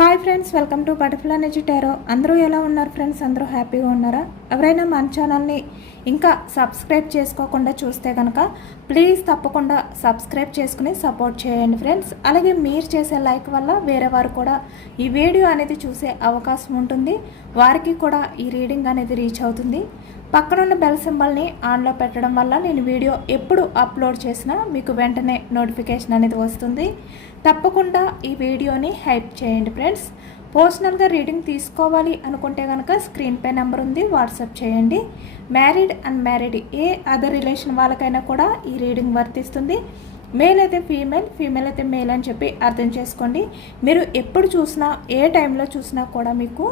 Hi friends, welcome to butterfly energy tarot. అందరూ ఎలా ఉన్నారు ఫ్రెండ్స్? అందరూ హ్యాపీగా ఉన్నారా? ఎవరైనా మన ఛానల్ని ఇంకా సబ్స్క్రైబ్ చేసుకోకుండా చూస్తే కనుక ప్లీజ్ తప్పకుండా సబ్స్క్రైబ్ చేసుకుని సపోర్ట్ చేయండి ఫ్రెండ్స్. అలాగే మీరు చేసే లైక్ వల్ల వేరే వారు కూడా ఈ వీడియో అనేది చూసే అవకాశం ఉంటుంది, వారికి కూడా ఈ రీడింగ్ అనేది రీచ్ అవుతుంది. పక్కనున్న బెల్ సింబల్ని ఆన్లో పెట్టడం వల్ల నేను వీడియో ఎప్పుడు అప్లోడ్ చేసినా మీకు వెంటనే నోటిఫికేషన్ అనేది వస్తుంది. తప్పకుండా ఈ వీడియోని హైప్ చేయండి ఫ్రెండ్స్. పర్సనల్గా రీడింగ్ తీసుకోవాలి అనుకుంటే కనుక స్క్రీన్పై నెంబర్ ఉంది, వాట్సాప్ చేయండి. మ్యారీడ్ అన్మ్యారీడ్ ఏ అదర్ రిలేషన్ వాళ్ళకైనా కూడా ఈ రీడింగ్ వర్తిస్తుంది. మేల్ అయితే ఫీమేల్, ఫీమేల్ అయితే మేల్ అని చెప్పి అర్థం చేసుకోండి. మీరు ఎప్పుడు చూసినా ఏ టైంలో చూసినా కూడా మీకు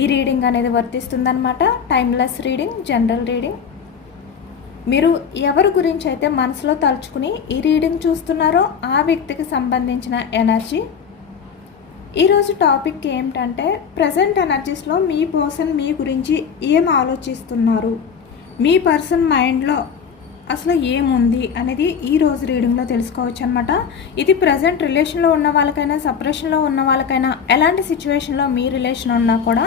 ఈ రీడింగ్ అనేది వర్తిస్తుందన్నమాట. Timeless reading, general reading. మీరు ఎవరి గురించి అయితే మనసులో తలుచుకుని ఈ రీడింగ్ చూస్తున్నారో ఆ వ్యక్తికి సంబంధించిన ఎనర్జీ. ఈరోజు టాపిక్ ఏమిటంటే ప్రజెంట్ ఎనర్జీస్లో మీ పర్సన్ మీ గురించి ఏం ఆలోచిస్తున్నారు, మీ పర్సన్ మైండ్లో అసలు ఏముంది అనేది ఈరోజు రీడింగ్లో తెలుసుకోవచ్చు అనమాట. ఇది ప్రజెంట్ రిలేషన్లో ఉన్న వాళ్ళకైనా సపరేషన్లో ఉన్న వాళ్ళకైనా ఎలాంటి సిచ్యువేషన్లో మీ రిలేషన్ ఉన్నా కూడా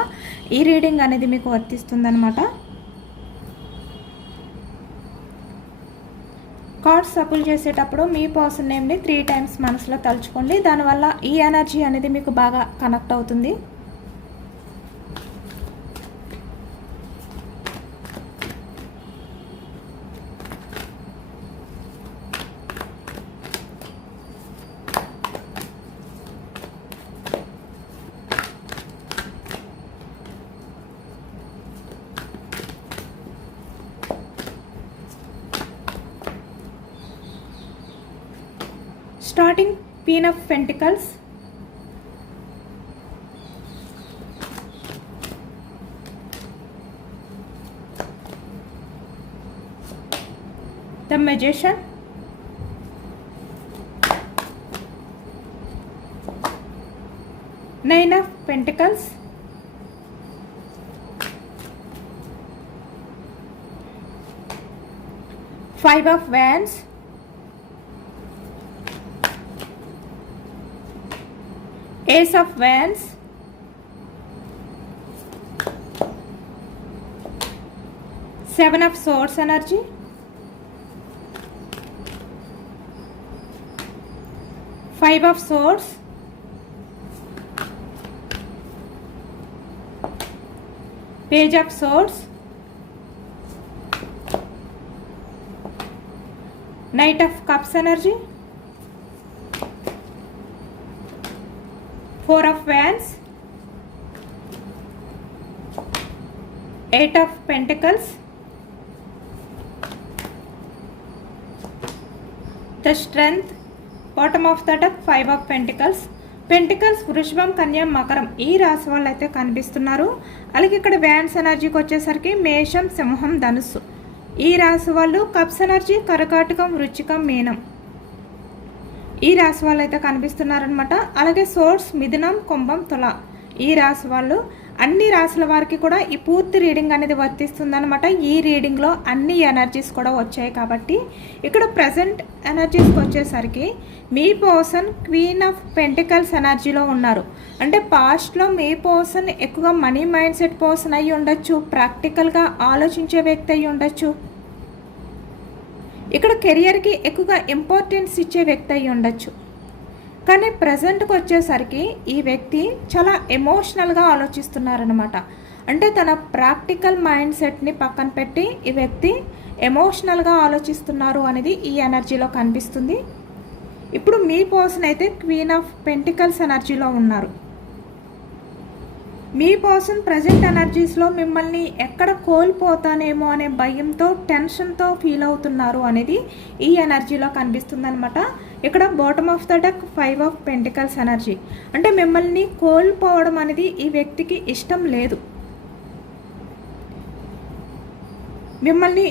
ఈ రీడింగ్ అనేది మీకు వర్తిస్తుందన్నమాట. కార్డ్స్ సపుల్ చేసేటప్పుడు మీ పర్సన్ నేమ్ని 3 times మనసులో తలుచుకోండి. దానివల్ల ఈ ఎనర్జీ అనేది మీకు బాగా కనెక్ట్ అవుతుంది. Starting Queen of Pentacles, the Magician, Nine of Pentacles, Five of Wands, Ace of Wands, Seven of Swords energy, Five of Swords, Page of Swords, Knight of Cups energy, Four of Wands, Eight of Pentacles, the Strength, bottom of the deck, Five of Pentacles. Pentacles వృషభం, కన్యా, మకరం ఈ రాశి వాళ్ళు అయితే కనిపిస్తున్నారు. అలాగే ఇక్కడ vans ఎనర్జీకి వచ్చేసరికి మేషం, సింహం, ధనుస్సు ఈ రాశి వాళ్ళు. కప్స్ ఎనర్జీ కర్కాటకం, వృశ్చికం, మీనం ఈ రాశి వాళ్ళు అయితే కనిపిస్తున్నారనమాట. అలాగే సోర్స్, మిథునం, కుంభం, తుల ఈ రాశి వాళ్ళు. అన్ని రాశుల వారికి కూడా ఈ పూర్తి రీడింగ్ అనేది వర్తిస్తుందనమాట. ఈ రీడింగ్లో అన్ని ఎనర్జీస్ కూడా వచ్చాయి కాబట్టి ఇక్కడ ప్రజెంట్ ఎనర్జీస్కి వచ్చేసరికి మీ పర్సన్ క్వీన్ ఆఫ్ పెంటికల్స్ ఎనర్జీలో ఉన్నారు. అంటే పాస్ట్లో మీ పర్సన్ ఎక్కువగా మనీ మైండ్ సెట్ పర్సన్ అయ్యి ఉండొచ్చు, ప్రాక్టికల్గా ఆలోచించే వ్యక్తి అయ్యి ఉండొచ్చు, ఇక్కడ కెరియర్కి ఎక్కువగా ఇంపార్టెన్స్ ఇచ్చే వ్యక్తి అయి ఉండొచ్చు. కానీ ప్రజెంట్కి వచ్చేసరికి ఈ వ్యక్తి చాలా ఎమోషనల్గా ఆలోచిస్తున్నారనమాట. అంటే తన ప్రాక్టికల్ మైండ్ సెట్ని పక్కన పెట్టి ఈ వ్యక్తి ఎమోషనల్గా ఆలోచిస్తున్నారు అనేది ఈ ఎనర్జీలో కనిపిస్తుంది. ఇప్పుడు మీ పర్సన్ అయితే క్వీన్ ఆఫ్ పెంటికల్స్ ఎనర్జీలో ఉన్నారు. మీ పర్సన్ ప్రజెంట్ ఎనర్జీస్లో మిమ్మల్ని ఎక్కడ కోల్పోతానేమో అనే భయంతో, టెన్షన్తో ఫీల్ అవుతున్నారు అనేది ఈ ఎనర్జీలో కనిపిస్తుందనమాట. ఇక్కడ bottom of the deck, five of pentacles energy. అంటే మిమ్మల్ని కోల్పోవడం అనేది ఈ వ్యక్తికి ఇష్టం లేదు. మిమ్మల్ని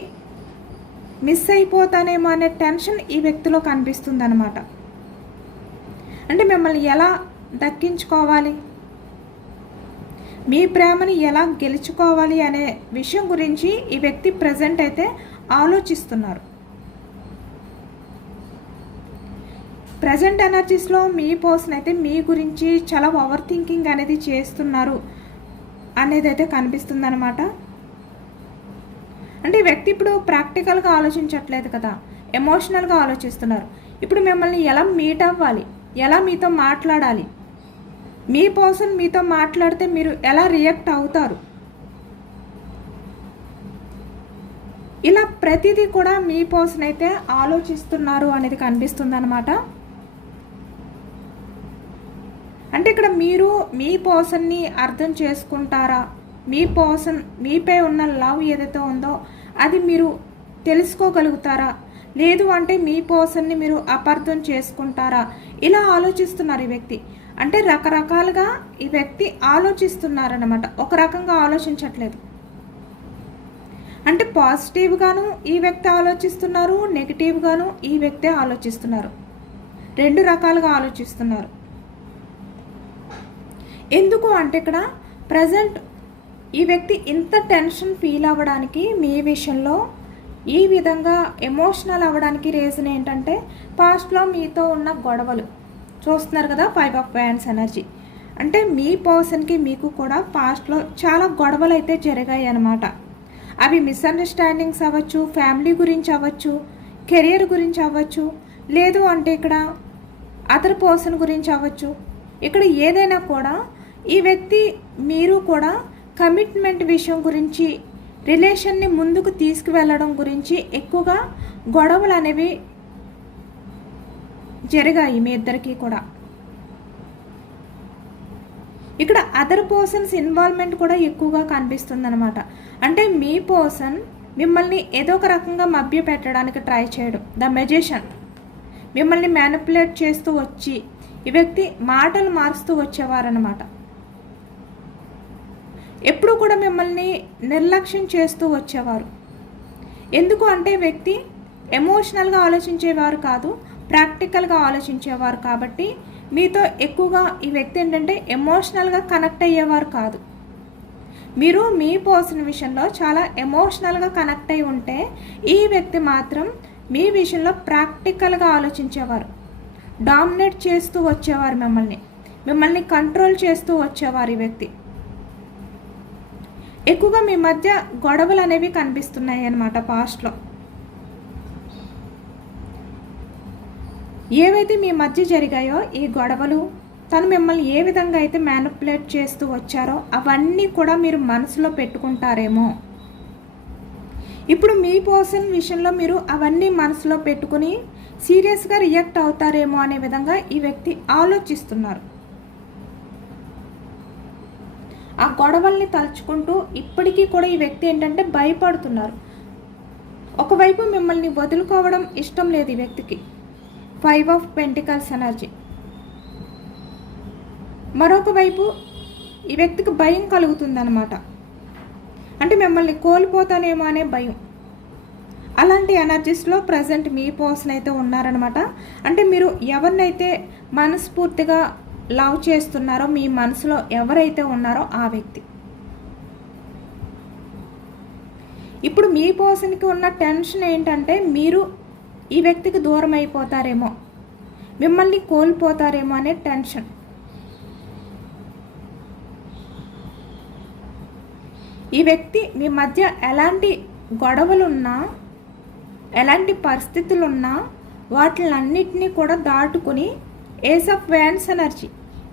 మిస్ అయిపోతానేమో అనే టెన్షన్ ఈ వ్యక్తిలో కనిపిస్తుందన్నమాట. అంటే మిమ్మల్ని ఎలా దక్కించుకోవాలి, మీ ప్రేమని ఎలా గెలుచుకోవాలి అనే విషయం గురించి ఈ వ్యక్తి ప్రజెంట్ అయితే ఆలోచిస్తున్నారు. ప్రజెంట్ ఎనర్జీస్లో మీ పర్సన్ అయితే మీ గురించి చాలా ఓవర్ థింకింగ్ అనేది చేస్తున్నారు అనేది అయితే కనిపిస్తుంది అనమాట. అంటే ఈ వ్యక్తి ఇప్పుడు ప్రాక్టికల్గా ఆలోచించట్లేదు కదా, ఎమోషనల్గా ఆలోచిస్తున్నారు. ఇప్పుడు మిమ్మల్ని ఎలా మీట్ అవ్వాలి, ఎలా మీతో మాట్లాడాలి, మీ పర్సన్ మీతో మాట్లాడితే మీరు ఎలా రియాక్ట్ అవుతారు, ఇలా ప్రతిదీ కూడా మీ పర్సన్ అయితే ఆలోచిస్తున్నారు అనేది కనిపిస్తుంది అనమాట. అంటే ఇక్కడ మీరు మీ పర్సన్ని అర్థం చేసుకుంటారా, మీ పర్సన్ మీపై ఉన్న లవ్ ఏదైతే ఉందో అది మీరు తెలుసుకోగలుగుతారా, లేదు అంటే మీ పర్సన్ని మీరు అపార్థం చేసుకుంటారా, ఇలా ఆలోచిస్తున్నారు ఈ వ్యక్తి. అంటే రకరకాలుగా ఈ వ్యక్తి ఆలోచిస్తున్నారన్నమాట, ఒక రకంగా ఆలోచించట్లేదు. అంటే పాజిటివ్గాను ఈ వ్యక్తి ఆలోచిస్తున్నారు, నెగిటివ్గాను ఈ వ్యక్తి ఆలోచిస్తున్నారు, రెండు రకాలుగా ఆలోచిస్తున్నారు. ఎందుకు అంటే ఇక్కడ ప్రజెంట్ ఈ వ్యక్తి ఇంత టెన్షన్ ఫీల్ అవ్వడానికి మీ విషయంలో ఈ విధంగా ఎమోషనల్ అవ్వడానికి రీజన్ ఏంటంటే పాస్ట్లో మీతో ఉన్న గొడవలు చూస్తున్నారు కదా, 5 of Wands ఎనర్జీ. అంటే మీ పర్సన్కి మీకు కూడా పాస్ట్లో చాలా గొడవలు అయితే జరిగాయి అన్నమాట. అవి మిస్అండర్స్టాండింగ్స్ అవ్వచ్చు, ఫ్యామిలీ గురించి అవ్వచ్చు, కెరియర్ గురించి అవ్వచ్చు, లేదు అంటే ఇక్కడ అదర్ పర్సన్ గురించి అవ్వచ్చు. ఇక్కడ ఏదైనా కూడా ఈ వ్యక్తి మీరు కూడా కమిట్మెంట్ విషయం గురించి, రిలేషన్ని ముందుకు తీసుకువెళ్ళడం గురించి ఎక్కువగా గొడవలు అనేవి జరిగాయి మీ ఇద్దరికీ కూడా. ఇక్కడ అదర్ పర్సన్స్ ఇన్వాల్వ్మెంట్ కూడా ఎక్కువగా కనిపిస్తుంది అనమాట. అంటే మీ పర్సన్ మిమ్మల్ని ఏదో ఒక రకంగా మభ్య పెట్టడానికి ట్రై చేయడం, ద మెజిషియన్, మిమ్మల్ని మ్యానిపులేట్ చేస్తూ వచ్చి ఈ వ్యక్తి మాటలు మారుస్తూ వచ్చేవారనమాట. ఎప్పుడు కూడా మిమ్మల్ని నిర్లక్ష్యం చేస్తూ వచ్చేవారు. ఎందుకు అంటే వ్యక్తి ఎమోషనల్గా ఆలోచించేవారు కాదు, ప్రాక్టికల్గా ఆలోచించేవారు. కాబట్టి మీతో ఎక్కువగా ఈ వ్యక్తి ఏంటంటే ఎమోషనల్గా కనెక్ట్ అయ్యేవారు కాదు. మీరు మీ పర్సన్ విషయంలో చాలా ఎమోషనల్గా కనెక్ట్ అయి ఉంటే ఈ వ్యక్తి మాత్రం మీ విషయంలో ప్రాక్టికల్గా ఆలోచించేవారు, డామినేట్ చేస్తూ వచ్చేవారు, మిమ్మల్ని కంట్రోల్ చేస్తూ వచ్చేవారు ఈ వ్యక్తి. ఎక్కువగా మీ మధ్య గొడవలు అనేవి కనిపిస్తున్నాయి అన్నమాట. పాస్ట్లో ఏవైతే మీ మధ్య జరిగాయో ఈ గొడవలు, తను మిమ్మల్ని ఏ విధంగా అయితే మ్యానిపులేట్ చేస్తూ వచ్చారో అవన్నీ కూడా మీరు మనసులో పెట్టుకుంటారేమో. ఇప్పుడు మీ పర్సన్ విషయంలో మీరు అవన్నీ మనసులో పెట్టుకుని సీరియస్గా రియాక్ట్ అవుతారేమో అనే విధంగా ఈ వ్యక్తి ఆలోచిస్తున్నారు. ఆ గొడవల్ని తలుచుకుంటూ ఇప్పటికీ కూడా ఈ వ్యక్తి ఏంటంటే భయపడుతున్నారు. ఒకవైపు మిమ్మల్ని వదులుకోవడం ఇష్టం లేదు ఈ వ్యక్తికి, 5 of Pentacles ఎనర్జీ. మరొక వైపు ఈ వ్యక్తికి భయం కలుగుతుందన్నమాట. అంటే మిమ్మల్ని కోల్పోతానేమో అనే భయం. అలాంటి ఎనర్జీస్లో ప్రజెంట్ మీ పర్సన్ అయితే ఉన్నారనమాట. అంటే మీరు ఎవరినైతే మనస్ఫూర్తిగా లవ్ చేస్తున్నారో, మీ మనసులో ఎవరైతే ఉన్నారో ఆ వ్యక్తి. ఇప్పుడు మీ పర్సన్కి ఉన్న టెన్షన్ ఏంటంటే మీరు ఈ వ్యక్తికి దూరం అయిపోతారేమో, మిమ్మల్ని కోల్పోతారేమో అనే టెన్షన్. ఈ వ్యక్తి మీ మధ్య ఎలాంటి గొడవలున్నా, ఎలాంటి పరిస్థితులున్నా వాటిలన్నిటినీ కూడా దాటుకుని ఏస్ ఆఫ్ వ్యాండ్స్ ఎనర్జీ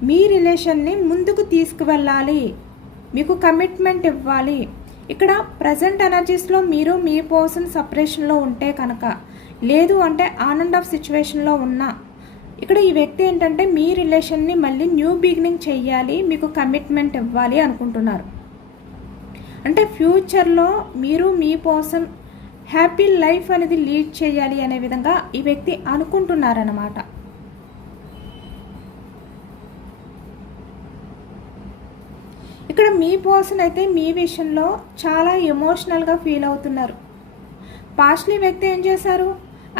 మీ రిలేషన్ని ముందుకు తీసుకువెళ్ళాలి, మీకు కమిట్మెంట్ ఇవ్వాలి. ఇక్కడ ప్రజెంట్ ఎనర్జీస్లో మీరు మీ పర్సన్ సపరేషన్లో ఉంటే కనుక, లేదు అంటే ఆన్ అండ్ ఆఫ్ సిచ్యువేషన్లో ఉన్నా, ఇక్కడ ఈ వ్యక్తి ఏంటంటే మీ రిలేషన్ని మళ్ళీ న్యూ బిగినింగ్ చెయ్యాలి, మీకు కమిట్మెంట్ ఇవ్వాలి అనుకుంటున్నారు. అంటే ఫ్యూచర్లో మీరు మీ పర్సన్ హ్యాపీ లైఫ్ అనేది లీడ్ చేయాలి అనే విధంగా ఈ వ్యక్తి అనుకుంటున్నారన్నమాట. ఇక్కడ మీ పర్సన్ అయితే మీ విషయంలో చాలా ఎమోషనల్గా ఫీల్ అవుతున్నారు. పాస్ట్లీ వ్యక్తి ఏం చేశారు,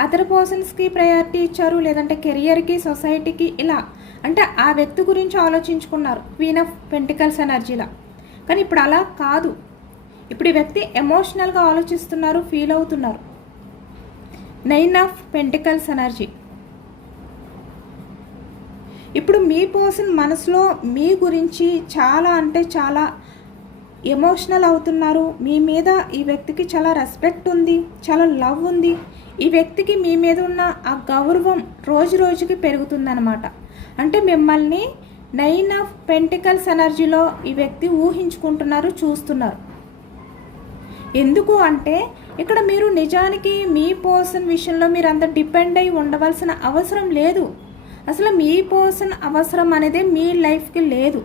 అదర్ పర్సన్స్కి ప్రయారిటీ ఇచ్చారు, లేదంటే కెరియర్కి, సొసైటీకి, ఇలా అంటే ఆ వ్యక్తి గురించి ఆలోచించుకున్నారు, క్వీన్ ఆఫ్ పెంటికల్స్ ఎనర్జీలా. కానీ ఇప్పుడు అలా కాదు. ఇప్పుడు ఈ వ్యక్తి ఎమోషనల్గా ఆలోచిస్తున్నారు, ఫీల్ అవుతున్నారు. 9 of Pentacles ఎనర్జీ. ఇప్పుడు మీ పర్సన్ మనసులో మీ గురించి చాలా అంటే చాలా ఎమోషనల్ అవుతున్నారు. మీ మీద ఈ వ్యక్తికి చాలా రెస్పెక్ట్ ఉంది, చాలా లవ్ ఉంది. ఈ వ్యక్తికి మీ మీద ఉన్న ఆ గౌరవం రోజు రోజుకి పెరుగుతుందన్నమాట. అంటే మిమ్మల్ని 9 ఆఫ్ పెంటికల్స్ ఎనర్జీలో ఈ వ్యక్తి ఊహించుకుంటున్నారు, చూస్తున్నారు. ఎందుకు అంటే ఇక్కడ మీరు నిజానికి మీ పర్సన్ విషయంలో మీరు అంత డిపెండ్ అయి ఉండవలసిన అవసరం లేదు. అసలు మీ పర్సన్ అవసరం అనేది మీ లైఫ్కి లేదు.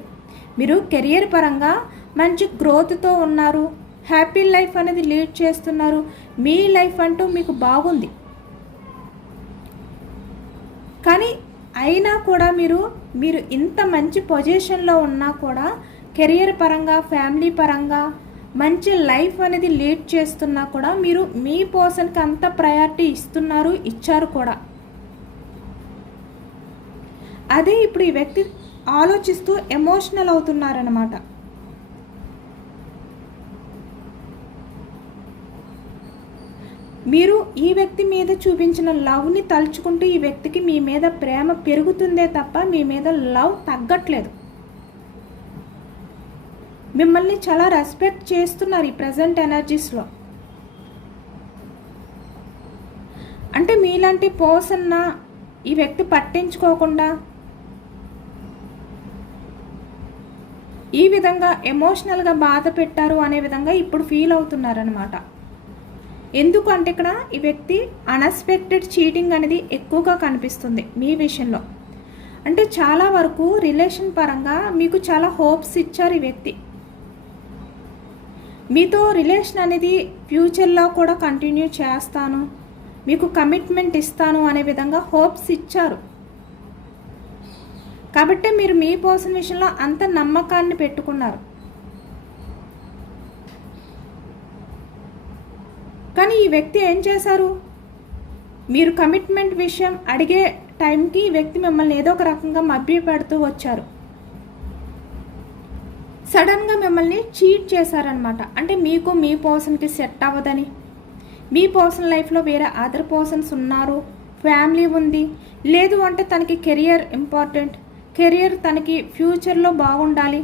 మీరు కెరియర్ పరంగా మంచి గ్రోత్తో ఉన్నారు, హ్యాపీ లైఫ్ అనేది లీడ్ చేస్తున్నారు, మీ లైఫ్ అంటూ మీకు బాగుంది. కానీ అయినా కూడా మీరు ఇంత మంచి పొజిషన్లో ఉన్నా కూడా కెరియర్ పరంగా ఫ్యామిలీ పరంగా మంచి లైఫ్ అనేది లీడ్ చేస్తున్నా కూడా మీరు మీ పర్సన్కి అంత ప్రయారిటీ ఇస్తున్నారు, ఇచ్చారు కూడా. అదే ఇప్పుడు ఈ వ్యక్తి ఆలోచిస్తూ ఎమోషనల్ అవుతున్నారన్నమాట. మీరు ఈ వ్యక్తి మీద చూపించిన లవ్ని తలుచుకుంటూ ఈ వ్యక్తికి మీ మీద ప్రేమ పెరుగుతుందే తప్ప మీ మీద లవ్ తగ్గట్లేదు. మిమ్మల్ని చాలా రెస్పెక్ట్ చేస్తున్నారు ఈ ప్రజెంట్ ఎనర్జీస్లో. అంటే మీలాంటి పర్సన్న ఈ వ్యక్తి పట్టించుకోకుండా ఈ విధంగా ఎమోషనల్గా బాధ పెట్టారు అనే విధంగా ఇప్పుడు ఫీల్ అవుతున్నారనమాట. ఎందుకంటే ఇక్కడ ఈ వ్యక్తి అన్ఎక్స్పెక్టెడ్ చీటింగ్ అనేది ఎక్కువగా కనిపిస్తుంది మీ విషయంలో. అంటే చాలా వరకు రిలేషన్ పరంగా మీకు చాలా హోప్స్ ఇచ్చారు ఈ వ్యక్తి. మీతో రిలేషన్ అనేది ఫ్యూచర్లో కూడా కంటిన్యూ చేస్తాను, మీకు కమిట్మెంట్ ఇస్తాను అనే విధంగా హోప్స్ ఇచ్చారు. కాబట్టి మీరు మీ పర్సన్ విషయంలో అంత నమ్మకాన్ని పెట్టుకున్నారు. కానీ ఈ వ్యక్తి ఏం చేశారు, మీరు కమిట్మెంట్ విషయం అడిగే టైంకి ఈ వ్యక్తి మిమ్మల్ని ఏదో ఒక రకంగా మభ్యపెడుతూ వచ్చారు. సడన్గా మిమ్మల్ని చీట్ చేశారనమాట. అంటే మీకు మీ పర్సన్కి సెట్ అవ్వదని, మీ పర్సన్ లైఫ్లో వేరే అదర్ పర్సన్స్ ఉన్నారు, ఫ్యామిలీ ఉంది, లేదు అంటే తనకి కెరియర్ ఇంపార్టెంట్, కెరియర్ తనకి ఫ్యూచర్లో బాగుండాలి,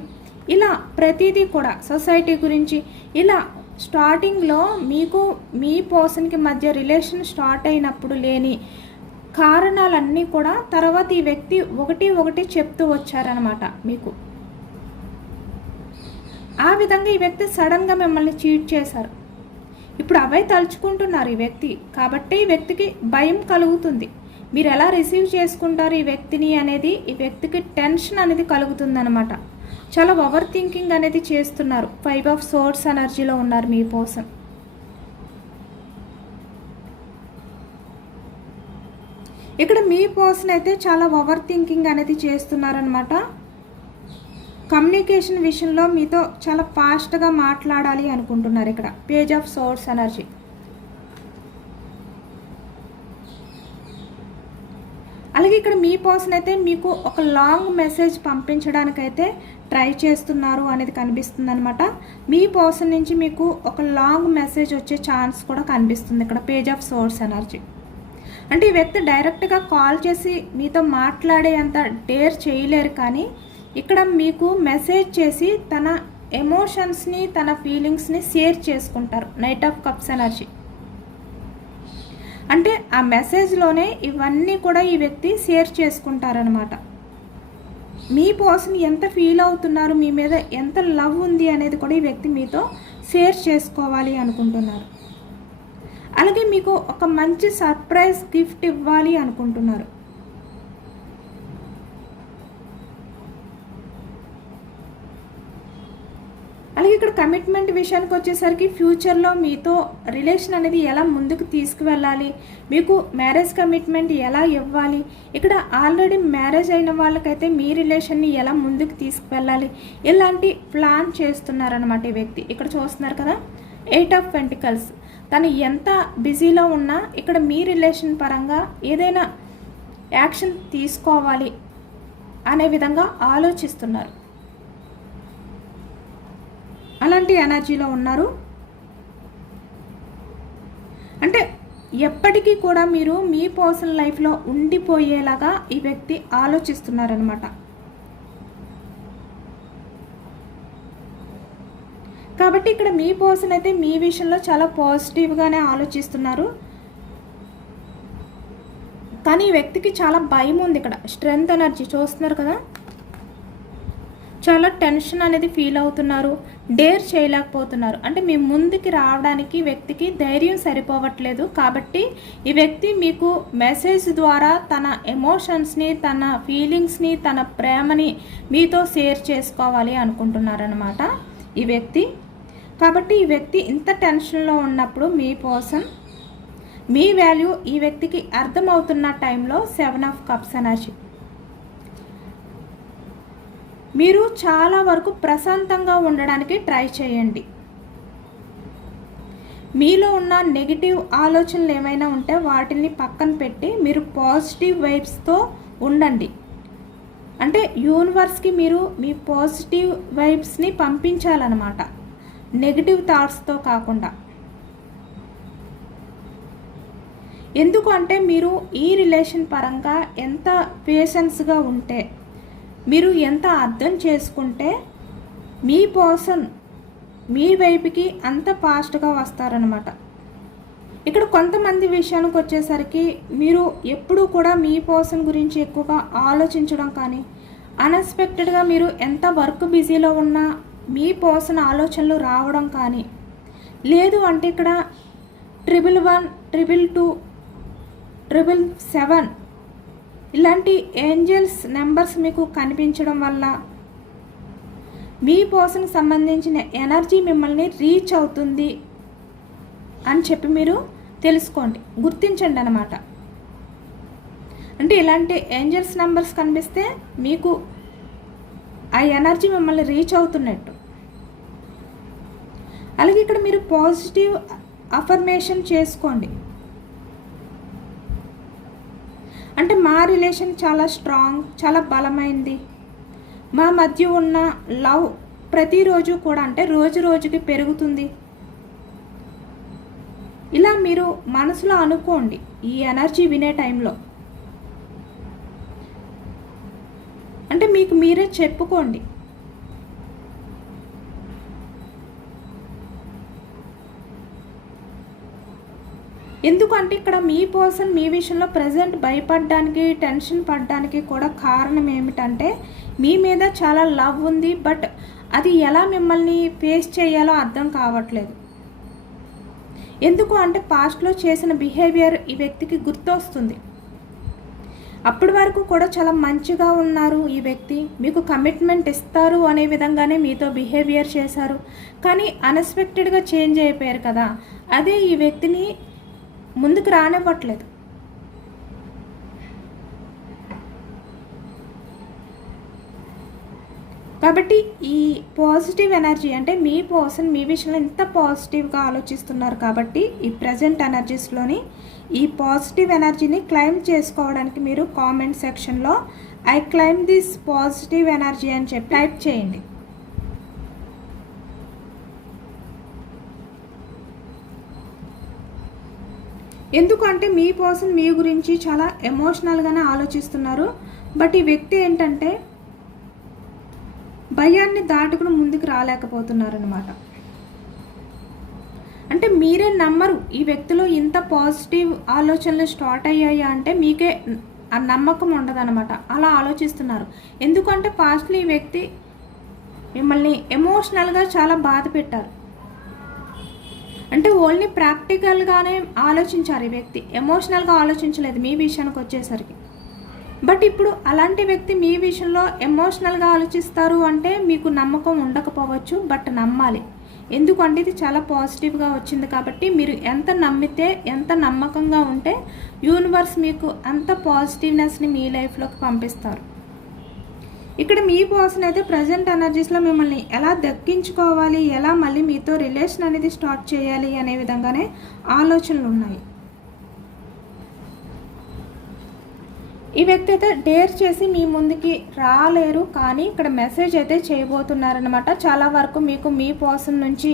ఇలా ప్రతిదీ కూడా సొసైటీ గురించి ఇలా స్టార్టింగ్లో మీకు మీ పర్సన్కి మధ్య రిలేషన్ స్టార్ట్ అయినప్పుడు లేని కారణాలన్నీ కూడా తర్వాత ఈ వ్యక్తి ఒకటి ఒకటి చెప్తూ వచ్చారనమాట మీకు. ఆ విధంగా ఈ వ్యక్తి సడన్గా మిమ్మల్ని చీట్ చేశారు. ఇప్పుడు అవే తలుచుకుంటున్నారు ఈ వ్యక్తి. కాబట్టి ఈ వ్యక్తికి భయం కలుగుతుంది. మీరు ఎలా రిసీవ్ చేసుకుంటారు ఈ వ్యక్తిని అనేది ఈ వ్యక్తికి టెన్షన్ అనేది కలుగుతుందన్నమాట. చాలా ఓవర్ థింకింగ్ అనేది చేస్తున్నారు. 5 ఆఫ్ సోర్డ్స్ ఎనర్జీలో ఉన్నారు మీ పర్సన్. ఇక్కడ మీ పర్సన్ అయితే చాలా ఓవర్ థింకింగ్ అనేది చేస్తున్నారనమాట. కమ్యూనికేషన్ విషయంలో మీతో చాలా ఫాస్ట్గా మాట్లాడాలి అనుకుంటున్నారు. ఇక్కడ పేజ్ ఆఫ్ సోర్డ్స్ ఎనర్జీ. అలాగే ఇక్కడ మీ పర్సన్ అయితే మీకు ఒక లాంగ్ మెసేజ్ పంపించడానికైతే ట్రై చేస్తున్నారు అనేది కనిపిస్తుంది అనమాట. మీ పర్సన్ నుంచి మీకు ఒక లాంగ్ మెసేజ్ వచ్చే ఛాన్స్ కూడా కనిపిస్తుంది ఇక్కడ పేజ్ ఆఫ్ సోర్స్ ఎనర్జీ. అంటే ఈ వ్యక్తి డైరెక్ట్గా కాల్ చేసి మీతో మాట్లాడే అంత డేర్ చేయలేరు, కానీ ఇక్కడ మీకు మెసేజ్ చేసి తన ఎమోషన్స్ని తన ఫీలింగ్స్ని షేర్ చేసుకుంటారు. Knight of cups energy. అంటే ఆ మెసేజ్లోనే ఇవన్నీ కూడా ఈ వ్యక్తి షేర్ చేసుకుంటారనమాట. మీ పర్సన్ ఎంత ఫీల్ అవుతున్నారు, మీ మీద ఎంత లవ్ ఉంది అనేది కూడా ఈ వ్యక్తి మీతో షేర్ చేసుకోవాలి అనుకుంటున్నారు. అలాగే మీకు ఒక మంచి సర్ప్రైజ్ గిఫ్ట్ ఇవ్వాలి అనుకుంటున్నారు. అలాగే ఇక్కడ కమిట్మెంట్ విషయానికి వచ్చేసరికి ఫ్యూచర్లో మీతో రిలేషన్ అనేది ఎలా ముందుకు తీసుకువెళ్ళాలి, మీకు మ్యారేజ్ కమిట్మెంట్ ఎలా ఇవ్వాలి, ఇక్కడ ఆల్రెడీ మ్యారేజ్ అయిన వాళ్ళకైతే మీ రిలేషన్ని ఎలా ముందుకు తీసుకువెళ్ళాలి, ఇలాంటి ప్లాన్ చేస్తున్నారనమాట ఈ వ్యక్తి. ఇక్కడ చూస్తున్నారు కదా 8 ఆఫ్ పెంటికల్స్. తను ఎంత బిజీలో ఉన్నా ఇక్కడ మీ రిలేషన్ పరంగా ఏదైనా యాక్షన్ తీసుకోవాలి అనే విధంగా ఆలోచిస్తున్నారు. అలాంటి ఎనర్జీలో ఉన్నారు. అంటే ఎప్పటికీ కూడా మీరు మీ పర్సనల్ లైఫ్లో ఉండిపోయేలాగా ఈ వ్యక్తి ఆలోచిస్తున్నారనమాట. కాబట్టి ఇక్కడ మీ పర్సన్ అయితే మీ విషయంలో చాలా పాజిటివ్గానే ఆలోచిస్తున్నారు. కానీ ఈ వ్యక్తికి చాలా భయం ఉంది. ఇక్కడ స్ట్రెంగ్త్ ఎనర్జీ చూస్తున్నారు కదా, చాలా టెన్షన్ అనేది ఫీల్ అవుతున్నారు, డేర్ చేయలేకపోతున్నారు. అంటే మీ ముందుకి రావడానికి వ్యక్తికి ధైర్యం సరిపోవట్లేదు. కాబట్టి ఈ వ్యక్తి మీకు మెసేజ్ ద్వారా తన ఎమోషన్స్ని, తన ఫీలింగ్స్ని, తన ప్రేమని మీతో షేర్ చేసుకోవాలి అనుకుంటున్నారనమాట ఈ వ్యక్తి. కాబట్టి ఈ వ్యక్తి ఇంత టెన్షన్లో ఉన్నప్పుడు మీ పర్సన్ మీ వాల్యూ ఈ వ్యక్తికి అర్థమవుతున్న టైంలో 7 ఆఫ్ కప్స్ ఎనర్జీ. మీరు చాలా వరకు ప్రశాంతంగా ఉండడానికి ట్రై చేయండి. మీలో ఉన్న నెగిటివ్ ఆలోచనలు ఏమైనా ఉంటే వాటిని పక్కన పెట్టి మీరు పాజిటివ్ వైబ్స్తో ఉండండి. అంటే యూనివర్స్కి మీరు మీ పాజిటివ్ వైబ్స్ని పంపించాలన్నమాట, నెగిటివ్ థాట్స్తో కాకుండా. ఎందుకు అంటే మీరు ఈ రిలేషన్ పరంగా ఎంత పేషెన్స్గా ఉంటే, మీరు ఎంత అర్థం చేసుకుంటే మీ పర్సన్ మీ వైపుకి అంత ఫాస్ట్గా వస్తారనమాట. ఇక్కడ కొంతమంది విషయానికి వచ్చేసరికి మీరు ఎప్పుడూ కూడా మీ పర్సన్ గురించి ఎక్కువగా ఆలోచించడం కానీ, అన్ఎక్స్పెక్టెడ్గా మీరు ఎంత వర్క్ బిజీలో ఉన్నా మీ పర్సన్ ఆలోచనలు రావడం కానీ, లేదు అంటే ఇక్కడ 111, 222, 777 ఇలాంటి ఏంజల్స్ నెంబర్స్ మీకు కనిపించడం వల్ల మీ పర్సన్కి సంబంధించిన ఎనర్జీ మిమ్మల్ని రీచ్ అవుతుంది అని చెప్పి మీరు తెలుసుకోండి, గుర్తించండి అన్నమాట. అంటే ఇలాంటి ఏంజల్స్ నెంబర్స్ కనిపిస్తే మీకు ఆ ఎనర్జీ మిమ్మల్ని రీచ్ అవుతున్నట్టు. అలాగే ఇక్కడ మీరు పాజిటివ్ అఫర్మేషన్ చేసుకోండి. అంటే మా రిలేషన్ చాలా స్ట్రాంగ్, చాలా బలమైంది, మా మధ్య ఉన్న లవ్ ప్రతిరోజు కూడా అంటే రోజు రోజుకి పెరుగుతుంది. ఇలా మీరు మనసులో అనుకోండి ఈ ఎనర్జీ వినే టైంలో. అంటే మీకు మీరే చెప్పుకోండి. ఎందుకంటే ఇక్కడ మీ పర్సన్ మీ విషయంలో ప్రజెంట్ భయపడడానికి, టెన్షన్ పడడానికి కూడా కారణం ఏమిటంటే మీ మీద చాలా లవ్ ఉంది, బట్ అది ఎలా మిమ్మల్ని ఫేస్ చేయాలో అర్థం కావట్లేదు. ఎందుకు అంటే పాస్ట్లో చేసిన బిహేవియర్ ఈ వ్యక్తికి గుర్తొస్తుంది. అప్పటి వరకు కూడా చాలా మంచిగా ఉన్నారు ఈ వ్యక్తి, మీకు కమిట్మెంట్ ఇస్తారు అనే విధంగానే మీతో బిహేవియర్ చేశారు. కానీ అన్ఎక్స్పెక్టెడ్గా చేంజ్ అయిపోయారు కదా, అదే ఈ వ్యక్తిని ముందుకు రానివ్వట్లేదు. కాబట్టి ఈ పాజిటివ్ ఎనర్జీ అంటే మీ పర్సన్ మీ విషయంలో ఎంత పాజిటివ్గా ఆలోచిస్తున్నారు. కాబట్టి ఈ ప్రజెంట్ ఎనర్జీస్లోని ఈ పాజిటివ్ ఎనర్జీని క్లైమ్ చేసుకోవడానికి మీరు కామెంట్ సెక్షన్లో I claim this positive energy అని చెప్పి టైప్ చేయండి. ఎందుకంటే మీ పర్సన్ మీ గురించి చాలా ఎమోషనల్గానే ఆలోచిస్తున్నారు. బట్ ఈ వ్యక్తి ఏంటంటే భయాన్ని దాటుకుని ముందుకు రాలేకపోతున్నారనమాట. అంటే మీరే నమ్మరు ఈ వ్యక్తిలో ఇంత పాజిటివ్ ఆలోచనలు స్టార్ట్ అయ్యాయా అంటే మీకే ఆ నమ్మకం ఉండదన్నమాట. అలా ఆలోచిస్తున్నారు. ఎందుకంటే పాస్ట్లో ఈ వ్యక్తి మిమ్మల్ని ఎమోషనల్గా చాలా బాధ పెట్టారు. అంటే ఓన్లీ ప్రాక్టికల్గానే ఆలోచించారు ఈ వ్యక్తి, ఎమోషనల్గా ఆలోచించలేదు మీ విషయానికి వచ్చేసరికి. బట్ ఇప్పుడు అలాంటి వ్యక్తి మీ విషయంలో ఎమోషనల్గా ఆలోచిస్తారు అంటే మీకు నమ్మకం ఉండకపోవచ్చు, బట్ నమ్మాలి. ఎందుకంటే ఇది చాలా పాజిటివ్గా వచ్చింది. కాబట్టి మీరు ఎంత నమ్మితే, ఎంత నమ్మకంగా ఉంటే యూనివర్స్ మీకు అంత పాజిటివ్నెస్ని మీ లైఫ్లోకి పంపిస్తారు. ఇక్కడ మీ పర్సన్ అయితే ప్రజెంట్ ఎనర్జీస్లో మిమ్మల్ని ఎలా దక్కించుకోవాలి, ఎలా మళ్ళీ మీతో రిలేషన్ అనేది స్టార్ట్ చేయాలి అనే విధంగానే ఆలోచనలు ఉన్నాయి. ఈ వ్యక్తి అయితే డేర్ చేసి మీ ముందుకి రాలేరు, కానీ ఇక్కడ మెసేజ్ అయితే చేయబోతున్నారనమాట. చాలా వరకు మీకు మీ పర్సన్ నుంచి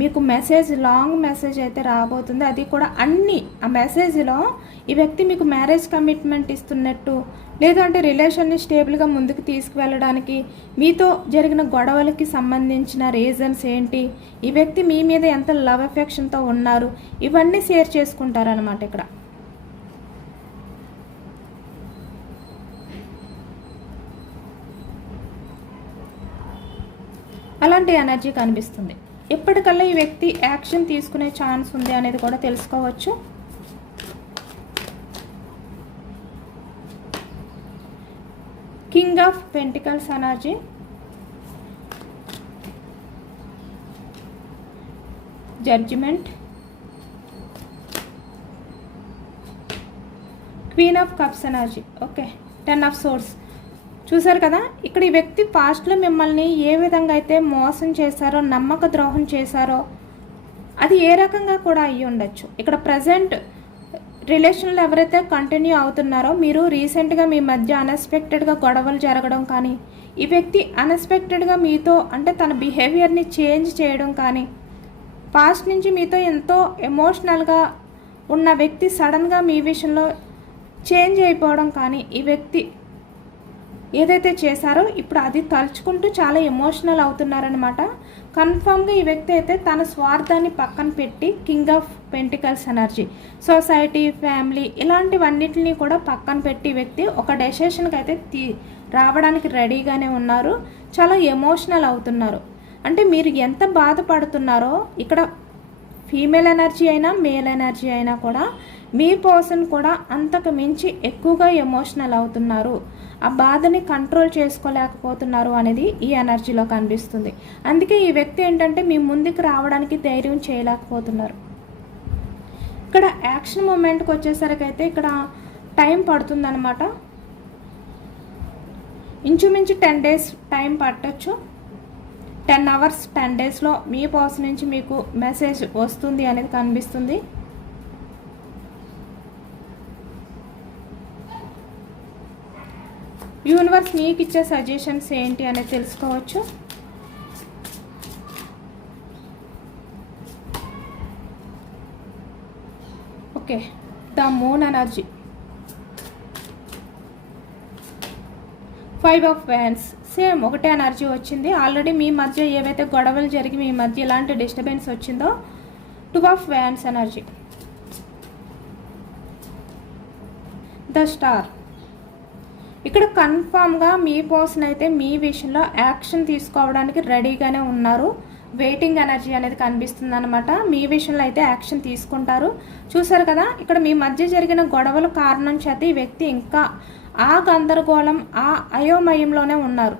మీకు మెసేజ్, లాంగ్ మెసేజ్ అయితే రాబోతుంది. అది కూడా ఆ మెసేజ్లో ఈ వ్యక్తి మీకు మ్యారేజ్ కమిట్మెంట్ ఇస్తున్నట్టు, లేదంటే రిలేషన్ని స్టేబుల్గా ముందుకు తీసుకువెళ్ళడానికి మీతో జరిగిన గొడవలకి సంబంధించిన రీజన్స్ ఏంటి, ఈ వ్యక్తి మీ మీద ఎంత లవ్ ఎఫెక్షన్తో ఉన్నారు, ఇవన్నీ షేర్ చేసుకుంటారనమాట ఇక్కడ. అలాంటి ఎనర్జీ కనిపిస్తుంది. ఎప్పటికల్లా ఈ వ్యక్తి యాక్షన్ తీసుకునే ఛాన్స్ ఉంది అనేది కూడా తెలుసుకోవచ్చు. King of pentacles energy, judgement, queen of cups energy. Okay, 10 of swords. చూసారు కదా, ఇక్కడ ఈ వ్యక్తి పాస్ట్లో మిమ్మల్ని ఏ విధంగా అయితే మోసం చేశారో, నమ్మక ద్రోహం చేశారో, అది ఏ రకంగా కూడా అయ్యి ఉండొచ్చు. ఇక్కడ ప్రజెంట్ రిలేషన్లో ఎవరైతే కంటిన్యూ అవుతున్నారో, మీరు రీసెంట్గా మీ మధ్య అన్ఎక్స్పెక్టెడ్గా గొడవలు జరగడం కానీ, ఈ వ్యక్తి అన్ఎక్స్పెక్టెడ్గా మీతో అంటే తన బిహేవియర్ని చేంజ్ చేయడం కానీ, పాస్ట్ నుంచి మీతో ఎంతో ఎమోషనల్గా ఉన్న వ్యక్తి సడన్గా మీ విషయంలో చేంజ్ అయిపోవడం కానీ, ఈ వ్యక్తి ఏదైతే చేశారో ఇప్పుడు అది తలుచుకుంటూ చాలా ఎమోషనల్ అవుతున్నారనమాట. కన్ఫామ్గా ఈ వ్యక్తి అయితే తన స్వార్థాన్ని పక్కన పెట్టి king of pentacles energy, society, family ఇలాంటివన్నిటిని కూడా పక్కన పెట్టి వ్యక్తి ఒక డెసిషన్కి అయితే రావడానికి రెడీగానే ఉన్నారు. చాలా ఎమోషనల్ అవుతున్నారు. అంటే మీరు ఎంత బాధపడుతున్నారో, ఇక్కడ ఫీమేల్ ఎనర్జీ అయినా మేల్ ఎనర్జీ అయినా కూడా మీ పర్సన్ కూడా అంతకు మించి ఎక్కువగా ఎమోషనల్ అవుతున్నారు. ఆ బాధని కంట్రోల్ చేసుకోలేకపోతున్నారు అనేది ఈ ఎనర్జీలో కనిపిస్తుంది. అందుకే ఈ వ్యక్తి ఏంటంటే మీ ముందుకు రావడానికి ధైర్యం చేయలేకపోతున్నారు. ఇక్కడ యాక్షన్ మూమెంట్కి వచ్చేసరికి అయితే ఇక్కడ టైం పడుతుందన్నమాట. ఇంచుమించు 10 days టైం పట్టచ్చు. 10 hours 10 daysలో మీ పర్సన్ నుంచి మీకు మెసేజ్ వస్తుంది అనేది కనిపిస్తుంది. యూనివర్స్ మీకు ఇచ్చే సజెషన్స్ ఏంటి అనేది తెలుసుకోవచ్చు. Okay, the moon energy, 5 of wands. Same ఒకటే ఎనర్జీ వచ్చింది. ఆల్రెడీ మీ మధ్య ఏవైతే గొడవలు జరిగి మీ మధ్య ఎలాంటి డిస్టర్బెన్స్ వచ్చిందో, 2 of wands energy, the star. ఇక్కడ కన్ఫామ్గా మీ పర్సన్ అయితే మీ విషయంలో యాక్షన్ తీసుకోవడానికి రెడీగానే ఉన్నారు. వెయిటింగ్ ఎనర్జీ అనేది కనిపిస్తుంది అనమాట. మీ విషయంలో అయితే యాక్షన్ తీసుకుంటారు. చూసారు కదా, ఇక్కడ మీ మధ్య జరిగిన గొడవల కారణం చేత ఈ వ్యక్తి ఇంకా ఆ గందరగోళం, ఆ అయోమయంలోనే ఉన్నారు.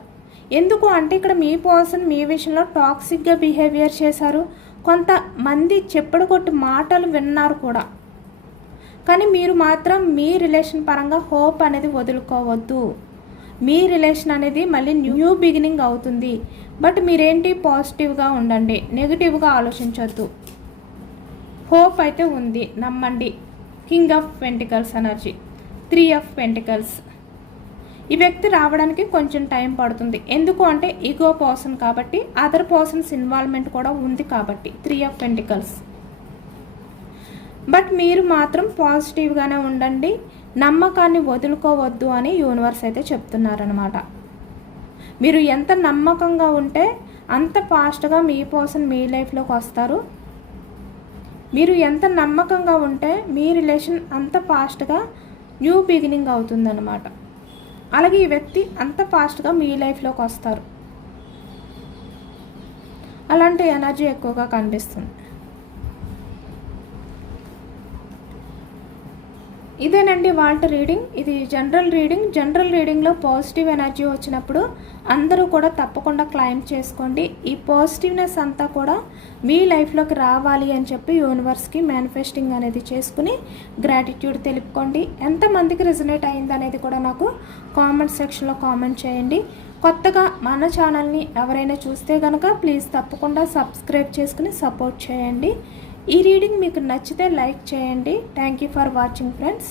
ఎందుకు అంటే ఇక్కడ మీ పర్సన్ మీ విషయంలో టాక్సిక్గా బిహేవియర్ చేశారు. కొంతమంది చెప్పుడు కొట్టి మాటలు విన్నారు కూడా. కానీ మీరు మాత్రం మీ రిలేషన్ పరంగా హోప్ అనేది వదులుకోవద్దు. మీ రిలేషన్ అనేది మళ్ళీ న్యూ బిగినింగ్ అవుతుంది. బట్ మీరేంటి, పాజిటివ్గా ఉండండి, నెగిటివ్గా ఆలోచించొద్దు. హోప్ అయితే ఉంది, నమ్మండి. King of pentacles energy, 3 of pentacles. ఈ వ్యక్తి రావడానికి కొంచెం టైం పడుతుంది. ఎందుకు అంటే ఈగో పర్సన్ కాబట్టి, అదర్ పర్సన్స్ ఇన్వాల్వ్మెంట్ కూడా ఉంది కాబట్టి 3 of పెంటికల్స్. బట్ మీరు మాత్రం పాజిటివ్గానే ఉండండి, నమ్మకాన్ని వదులుకోవద్దు అని యూనివర్స్ అయితే చెప్తున్నారనమాట. మీరు ఎంత నమ్మకంగా ఉంటే అంత ఫాస్ట్గా మీ పర్సన్ మీ లైఫ్లోకి వస్తారు. మీరు ఎంత నమ్మకంగా ఉంటే మీ రిలేషన్ అంత ఫాస్ట్గా న్యూ బిగినింగ్ అవుతుందన్నమాట. అలాగే ఈ వ్యక్తి అంత ఫాస్ట్గా మీ లైఫ్లోకి వస్తారు. అలాంటి ఎనర్జీ ఎక్కువగా కనిపిస్తుంది. ఇదేనండి వాళ్ళ రీడింగ్. ఇది జనరల్ రీడింగ్. జనరల్ రీడింగ్లో పాజిటివ్ ఎనర్జీ వచ్చినప్పుడు అందరూ కూడా తప్పకుండా క్లైమ్ చేసుకోండి. ఈ పాజిటివ్నెస్ అంతా కూడా మీ లైఫ్లోకి రావాలి అని చెప్పి యూనివర్స్కి మేనిఫెస్టింగ్ అనేది చేసుకుని గ్రాటిట్యూడ్ తెలుపుకోండి. ఎంతమందికి రిజనేట్ అయింది అనేది కూడా నాకు కామెంట్ సెక్షన్లో కామెంట్ చేయండి. కొత్తగా మన ఛానల్ని ఎవరైనా చూస్తే కనుక ప్లీజ్ తప్పకుండా సబ్స్క్రైబ్ చేసుకుని సపోర్ట్ చేయండి. ఈ రీడింగ్ మీకు నచ్చితే లైక్ చేయండి. Thank you for watching friends.